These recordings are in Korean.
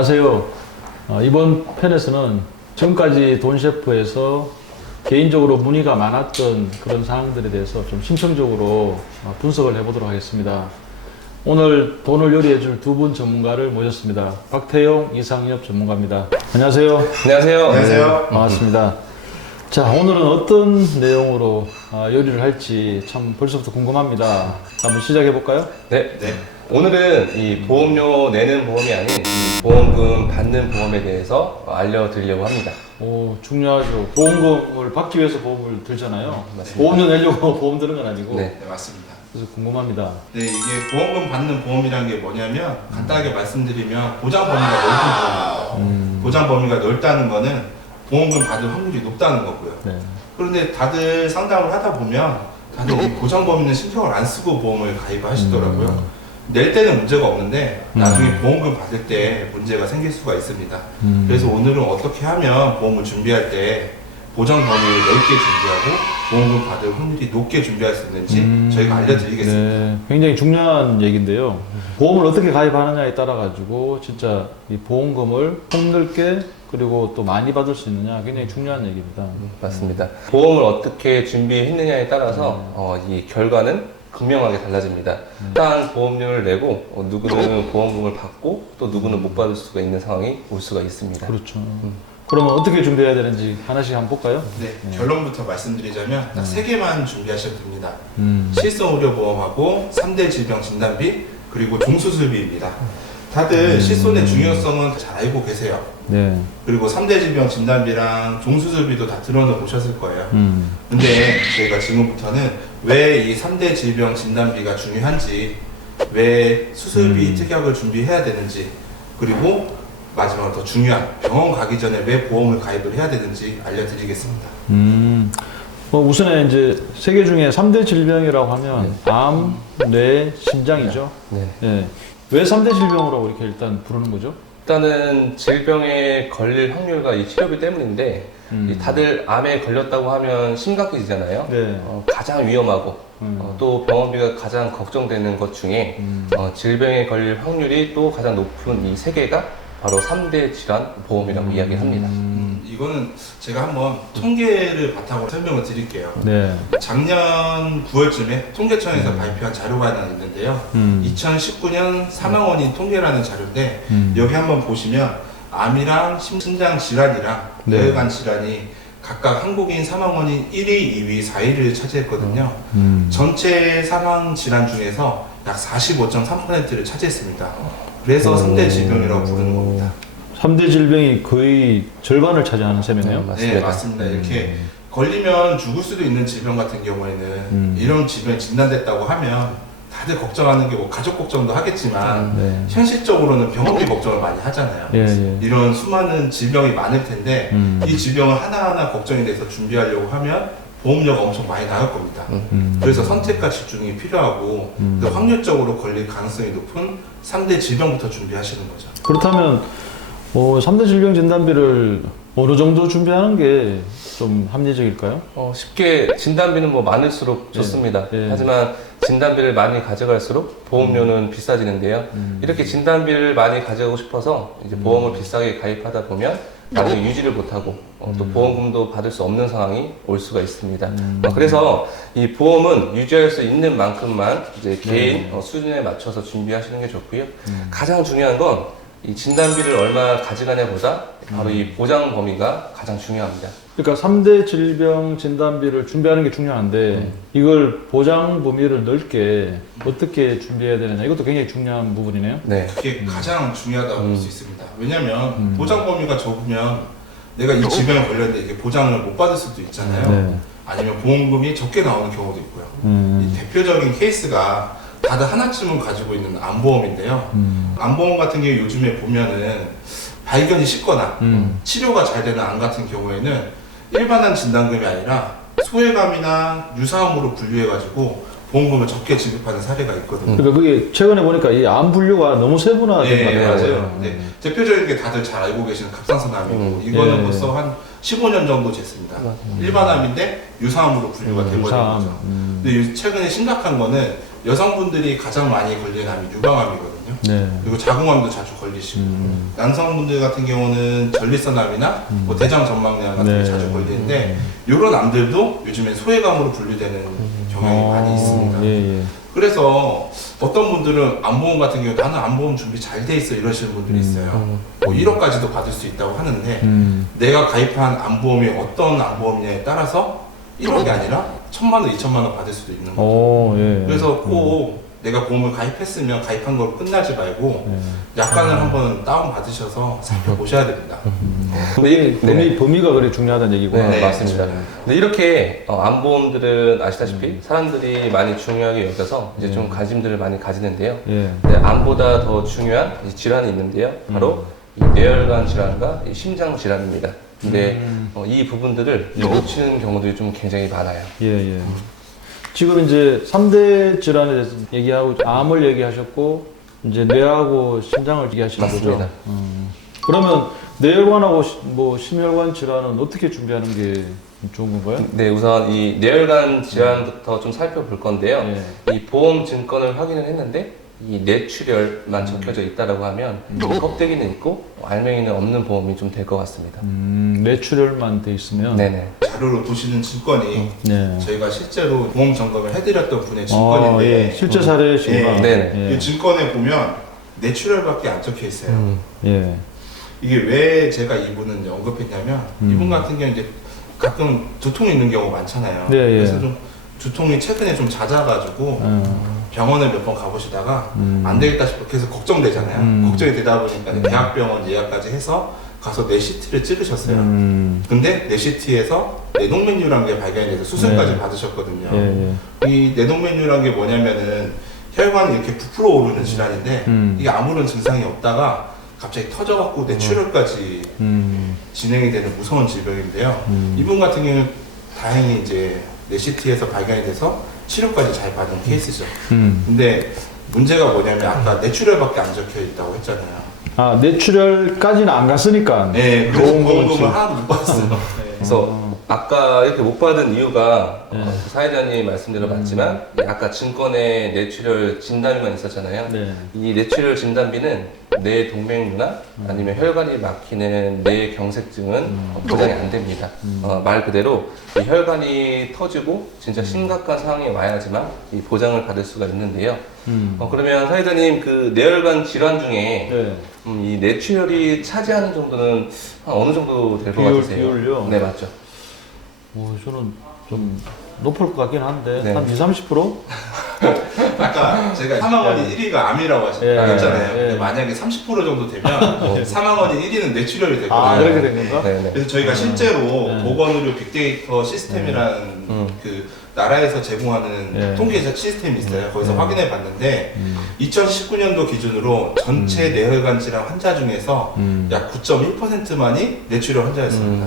안녕하세요. 어, 이번 편에서는 지금까지 돈셰프에서 개인적으로 문의가 많았던 그런 사항들에 대해서 좀 심층적으로 어, 분석을 해보도록 하겠습니다. 오늘 돈을 요리해 줄 두 분 전문가를 모셨습니다. 박태용, 이상엽 전문가입니다. 안녕하세요. 안녕하세요. 안녕하세요. 반갑습니다. 자, 오늘은 어떤 내용으로 아, 요리를 할지 참 벌써부터 궁금합니다. 한번 시작해 볼까요? 네. 네. 오늘은 이 보험료 내는 보험이 아닌 이 보험금 받는 보험에 대해서 알려드리려고 합니다. 오, 중요하죠. 보험금을 받기 위해서 보험을 들잖아요. 맞습니다. 보험료 내려고 보험 드는 건 아니고. 네. 네, 맞습니다. 그래서 궁금합니다. 네, 이게 보험금 받는 보험이라는 게 뭐냐면 간단하게 말씀드리면 보장 범위가 넓은 보험입니다. 음, 보장 범위가 넓다는 거는 보험금 받을 확률이 높다는 거고요. 네. 그런데 다들 상담을 하다 보면 다들 이 보장 범위는 신경을 안 쓰고 보험을 가입하시더라고요. 낼 때는 문제가 없는데 나중에 보험금 받을 때 문제가 생길 수가 있습니다. 음. 그래서 오늘은 어떻게 하면 보험을 준비할 때 보장 범위를 넓게 준비하고 보험금 받을 확률이 높게 준비할 수 있는지 음, 저희가 알려드리겠습니다. 네, 굉장히 중요한 얘기인데요. 보험을 어떻게 가입하느냐에 따라 가지고 진짜 이 보험금을 폭넓게 그리고 또 많이 받을 수 있느냐 굉장히 중요한 얘기입니다. 맞습니다. 보험을 어떻게 준비했느냐에 따라서 음. 어, 이 결과는 극명하게 달라집니다. 일단 보험료를 내고 어, 누구는 보험금을 받고 또 누구는 못 받을 수가 있는 상황이 올 수가 있습니다. 그렇죠. 그러면 어떻게 준비해야 되는지 하나씩 한번 볼까요? 네, 결론부터 말씀드리자면 딱 세 개만 준비하셔도 됩니다. 음. 실손 의료 보험하고 3대 질병 진단비 그리고 종수술비입니다. 다들 음. 실손의 중요성은 잘 알고 계세요. 네. 그리고 3대 질병 진단비랑 종수술비도 다 들어는 보셨을 거예요. 음. 근데 저희가 지금부터는 왜 이 3대 질병 진단비가 중요한지, 왜 수술비 음. 특약을 준비해야 되는지, 그리고 마지막으로 더 중요한 병원 가기 전에 왜 보험을 가입을 해야 되는지 알려드리겠습니다. 음. 뭐 우선에 이제 세계 중에 3대 질병이라고 하면 암, 뇌, 심장이죠. 네. 예. 왜 3대 질병으로 이렇게 일단 부르는 거죠? 일단은 질병에 걸릴 확률과 이 치료비 때문인데 음. 이 다들 암에 걸렸다고 하면 심각해지잖아요. 네. 어, 가장 위험하고 음. 어, 또 병원비가 가장 걱정되는 것 중에 음. 어, 질병에 걸릴 확률이 또 가장 높은 이 세 개가 바로 3대 질환 보험이라고 이야기합니다. 음. 이거는 제가 한번 통계를 바탕으로 설명을 드릴게요. 네. 작년 9월쯤에 통계청에서 음. 발표한 자료가 하나 있는데요. 음. 2019년 사망원인 통계라는 자료인데 음. 여기 한번 보시면 암이랑 심장 질환이랑 네. 뇌혈관 질환이 각각 한국인 사망원인 1위, 2위, 4위를 차지했거든요. 음. 전체 사망 질환 중에서 약 45.3%를 차지했습니다. 그래서 오. 3대 질병이라고 부르는 겁니다. 3대 질병이 거의 절반을 차지하는 셈이네요. 음, 맞습니다. 네, 맞습니다. 이렇게 걸리면 죽을 수도 있는 질병 같은 경우에는 음. 이런 질병이 진단됐다고 하면 다들 걱정하는 게 뭐 가족 걱정도 하겠지만 네. 현실적으로는 병원비 걱정을 많이 하잖아요. 예, 예. 이런 수많은 질병이 많을 텐데 음. 이 질병을 하나하나 걱정이 돼서 준비하려고 하면 보험료가 엄청 많이 나갈 겁니다. 음. 그래서 선택과 집중이 필요하고 음. 그 확률적으로 걸릴 가능성이 높은 3대 질병부터 준비하시는 거죠. 그렇다면 어, 3대 질병 진단비를 어느 정도 준비하는 게 좀 합리적일까요? 어, 쉽게 진단비는 뭐 많을수록 네. 좋습니다. 네. 하지만 진단비를 많이 가져갈수록 보험료는 비싸지는데요. 음. 이렇게 진단비를 많이 가져가고 싶어서 이제 보험을 비싸게 가입하다 보면 나중에 유지를 못하고 어, 또 보험금도 받을 수 없는 상황이 올 수가 있습니다. 음. 어, 그래서 이 보험은 유지할 수 있는 만큼만 이제 네. 개인 어, 수준에 맞춰서 준비하시는 게 좋고요. 음. 가장 중요한 건 이 진단비를 얼마 가져가냐보다 바로 이 보장 범위가 가장 중요합니다. 그러니까 3대 질병 진단비를 준비하는 게 중요한데 음. 이걸 보장 범위를 넓게 어떻게 준비해야 되느냐 이것도 굉장히 중요한 부분이네요. 네. 그게 가장 중요하다고 볼 수 있습니다. 왜냐하면 음. 보장 범위가 적으면 내가 이 질병에 걸렸는데 이게 보장을 못 받을 수도 있잖아요. 네. 아니면 보험금이 적게 나오는 경우도 있고요. 음. 이 대표적인 케이스가 다들 하나쯤은 가지고 있는 암보험인데요. 음. 암보험 같은 경우 요즘에 보면은 발견이 쉽거나 음. 치료가 잘 되는 암 같은 경우에는 일반한 진단금이 아니라 소외감이나 유사암으로 분류해가지고 보험금을 적게 지급하는 사례가 있거든요. 그러니까 그게 최근에 보니까 이 암 분류가 너무 세분화된 것 네. 맞아요. 네. 대표적인 게 다들 잘 알고 계시는 갑상선암이고 음, 이거는 예. 벌써 한 15년 정도 됐습니다. 일반암인데 유사암으로 분류가 돼버린 유사암. 거죠. 음. 근데 요- 최근에 심각한 거는 여성분들이 가장 많이 걸리는 암이 유방암이거든요. 네. 그리고 자궁암도 자주 걸리시고 음. 남성분들 같은 경우는 전립선암이나 뭐 대장 전망내암 같은 게 네. 자주 걸리는데 이런 암들도 요즘엔 소외감으로 분류되는 경향이 많이 있습니다. 어, 예, 예. 그래서 어떤 분들은 암보험 같은 경우 나는 암보험 준비 잘 돼 있어 이러시는 분들이 있어요. 음. 뭐 1억까지도 받을 수 있다고 하는데 음. 내가 가입한 암보험이 어떤 암보험이냐에 따라서 1억이 아니라 천만 원, 이천만 원 받을 수도 있는 거죠. 오, 예. 그래서 꼭 내가 보험을 가입했으면 가입한 걸 끝나지 말고 예. 약관을 한번 다운 받으셔서 살펴보셔야 됩니다. 근데 이- 범위, 네. 범위가 그래 중요하다는 얘기고. 네, 네. 맞습니다. 근데 이렇게 어, 암보험들은 아시다시피 사람들이 많이 중요하게 여겨서 이제 좀 관심들을 많이 가지는데요. 예. 근데 암보다 더 중요한 이 질환이 있는데요. 바로 이 뇌혈관 질환과 이 심장 질환입니다. 근데 음. 어, 이 부분들을 이제 놓치는 경우들이 좀 굉장히 많아요. 예, 예. 지금 이제 3대 질환에 대해서 얘기하고 암을 얘기하셨고 이제 뇌하고 심장을 얘기하시는 맞습니다. 거죠. 음. 그러면 뇌혈관하고 시- 뭐 심혈관 질환은 어떻게 준비하는 게 좋은 건가요? 네, 우선 이 뇌혈관 질환부터 좀 살펴볼 건데요. 예. 이 보험 증권을 확인을 했는데 이 뇌출혈만 적혀져 있다라고 하면 껍데기는 있고 알맹이는 없는 보험이 좀 될 것 같습니다. 음, 뇌출혈만 돼 있으면 네네. 자료로 보시는 증권이 네. 저희가 실제로 보험 점검을 해드렸던 분의 아, 증권인데 예. 실제 사례시구나. 예. 네네. 이 예. 증권에 보면 뇌출혈밖에 안 적혀 있어요. 음. 예. 이게 왜 제가 이분은 이제 언급했냐면 음. 이분 같은 경우 이제 가끔 두통 있는 경우 많잖아요. 네, 예. 그래서 좀 두통이 최근에 좀 잦아가지고 어. 병원을 몇 번 가보시다가 음. 안 되겠다 싶어 계속 걱정되잖아요. 음. 걱정이 되다 보니까 대학병원 예약까지 해서 가서 뇌 CT를 찍으셨어요. 음. 근데 뇌 CT에서 뇌동맥류라는 게 발견이 돼서 수술까지 네. 받으셨거든요. 예, 예. 이 뇌동맥류라는 게 뭐냐면은 혈관이 이렇게 부풀어 오르는 질환인데 음. 이게 아무런 증상이 없다가 갑자기 터져갖고 뇌출혈까지 음. 진행이 되는 무서운 질병인데요. 음. 이분 같은 경우는 다행히 이제 뇌CT에서 발견이 돼서 치료까지 잘 받은 케이스죠. 음. 근데 문제가 뭐냐면 아까 뇌출혈밖에 안 적혀 있다고 했잖아요. 아, 뇌출혈까지는 안 갔으니까. 네, 그래서 좋은 거지. 보험금을 하나도 못 받았어요. 네. 그래서 아까 이렇게 못 받은 이유가 네. 어, 사회자님 말씀대로 맞지만 아까 증권에 뇌출혈 진단비만 있었잖아요. 네. 이 뇌출혈 진단비는 뇌 동맥류나 아니면 혈관이 막히는 뇌 경색증은 어, 보장이 안 됩니다. 어, 말 그대로 이 혈관이 터지고 진짜 심각한 상황이 와야지만 이 보장을 받을 수가 있는데요. 음. 어, 그러면 사회자님 그 뇌혈관 질환 중에 네. 음, 이 뇌출혈이 차지하는 정도는 한 어느 정도 될 것 비율, 같으세요? 비율요? 네 맞죠. 뭐 저는 좀 높을 것 같긴 한데 네. 한 2, 30%? 아까 제가 사망원이 1위가 암이라고 하셨- 예, 했잖아요. 예. 근데 만약에 30% 정도 되면 사망원이 1위는 뇌출혈이 되거든요. 아, 그렇게 된 건가? 네네. 그래서 저희가 실제로 네. 보건의료 빅데이터 시스템이라는 음. 그 나라에서 제공하는 네. 통계 시스템이 있어요. 거기서 네. 확인해 봤는데 음. 2019년도 기준으로 전체 뇌혈관 질환 환자 중에서 음. 약 9.1%만이 뇌출혈 환자였습니다.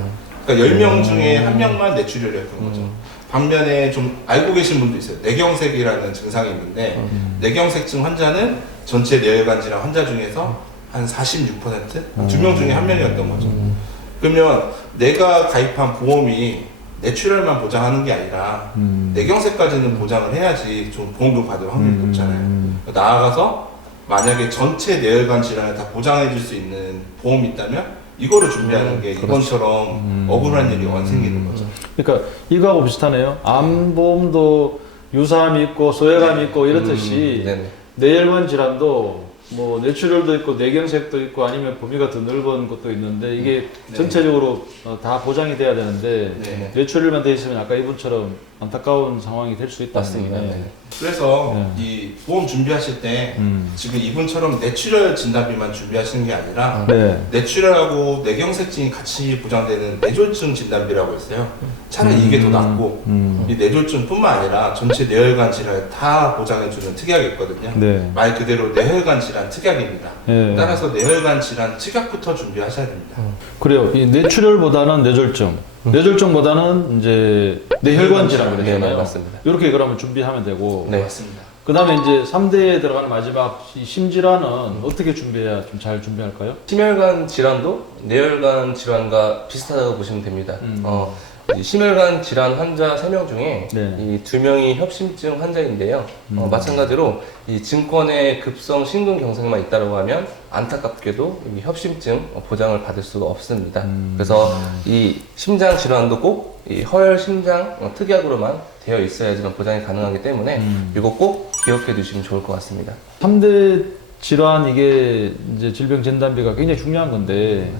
음. 그러니까 10명 중에 한 명만 뇌출혈이었던 거죠. 음. 반면에 좀 알고 계신 분도 있어요. 뇌경색이라는 증상이 있는데 음. 뇌경색증 환자는 전체 뇌혈관 질환 환자 중에서 한 46%? 두 명 중에 한 명이었던 거죠. 음. 그러면 내가 가입한 보험이 뇌출혈만 보장하는 게 아니라 음. 뇌경색까지는 보장을 해야지 좀 보험금 받을 확률이 음. 높잖아요. 그러니까 나아가서 만약에 전체 뇌혈관 질환을 다 보장해 줄 수 있는 보험이 있다면 이거를 준비하는 게 이번처럼 음. 억울한 일이 안 생기는 거죠. 그러니까 이거하고 비슷하네요. 암보험도 유사암이 있고 소외감이 있고 이렇듯이 음, 네네. 뇌혈관 질환도 뭐 뇌출혈도 있고 뇌경색도 있고 아니면 범위가 더 넓은 것도 있는데 이게 네. 전체적으로 어, 다 보장이 돼야 되는데 네. 뇌출혈만 돼 있으면 아까 이분처럼 안타까운 상황이 될 수 있다는 맞습니다. 네. 그래서 네. 이 보험 준비하실 때 음. 지금 이분처럼 뇌출혈 진단비만 준비하시는 게 아니라 네. 뇌출혈하고 뇌경색증이 같이 보장되는 뇌졸중 진단비라고 있어요. 차라리 이게 더 낫고 음. 이 뇌졸중뿐만 아니라 전체 뇌혈관 질환 다 보장해주는 특약이 있거든요. 네. 말 그대로 뇌혈관 질환 특약입니다. 네. 따라서 뇌혈관 질환 특약부터 준비하셔야 됩니다. 그래요. 이 뇌출혈보다는 뇌졸중, 뇌졸중보다는 이제 뇌혈관 질환 네, 그러잖아요. 네, 맞습니다. 이렇게 그러면 준비하면 되고 네. 맞습니다. 그 다음에 이제 3대에 들어가는 마지막 이 심질환은 어떻게 준비해야 좀 잘 준비할까요? 심혈관 질환도 뇌혈관 질환과 비슷하다고 보시면 됩니다. 음. 어, 이 심혈관 질환 환자 3명 중에 네. 이두 명이 협심증 환자인데요. 어, 음. 마찬가지로 이 증권의 급성 심근경색만 있다고 하면 안타깝게도 이 협심증 보장을 받을 수가 없습니다. 음. 그래서 이 심장 질환도 꼭 이 허혈 심장 어, 특약으로만 되어 있어야지만 보장이 가능하기 때문에 음. 이거 꼭 기억해 두시면 좋을 것 같습니다. 3대 질환 이게 이제 질병 진단비가 굉장히 중요한 건데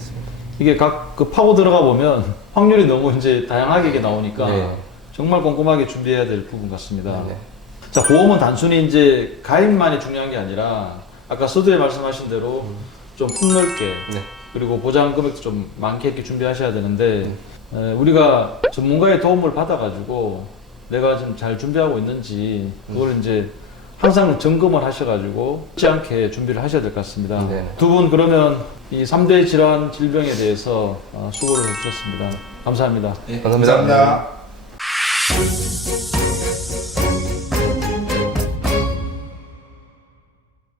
이게 각 그 파고 들어가 보면 확률이 너무 이제 다양하게 이게 나오니까 네. 정말 꼼꼼하게 준비해야 될 부분 같습니다. 네. 자, 보험은 단순히 이제 가입만이 중요한 게 아니라 아까 서두에 말씀하신 대로 좀 폭넓게 네. 그리고 보장 금액도 좀 많게 이렇게 준비하셔야 되는데 에, 우리가 전문가의 도움을 받아가지고 내가 지금 잘 준비하고 있는지 그걸 이제 항상 점검을 하셔가지고 잊지 않게 준비를 하셔야 될 것 같습니다. 네. 두 분 그러면 이 3대 질환 질병에 대해서 어, 수고를 해주셨습니다. 감사합니다. 네, 감사합니다. 감사합니다.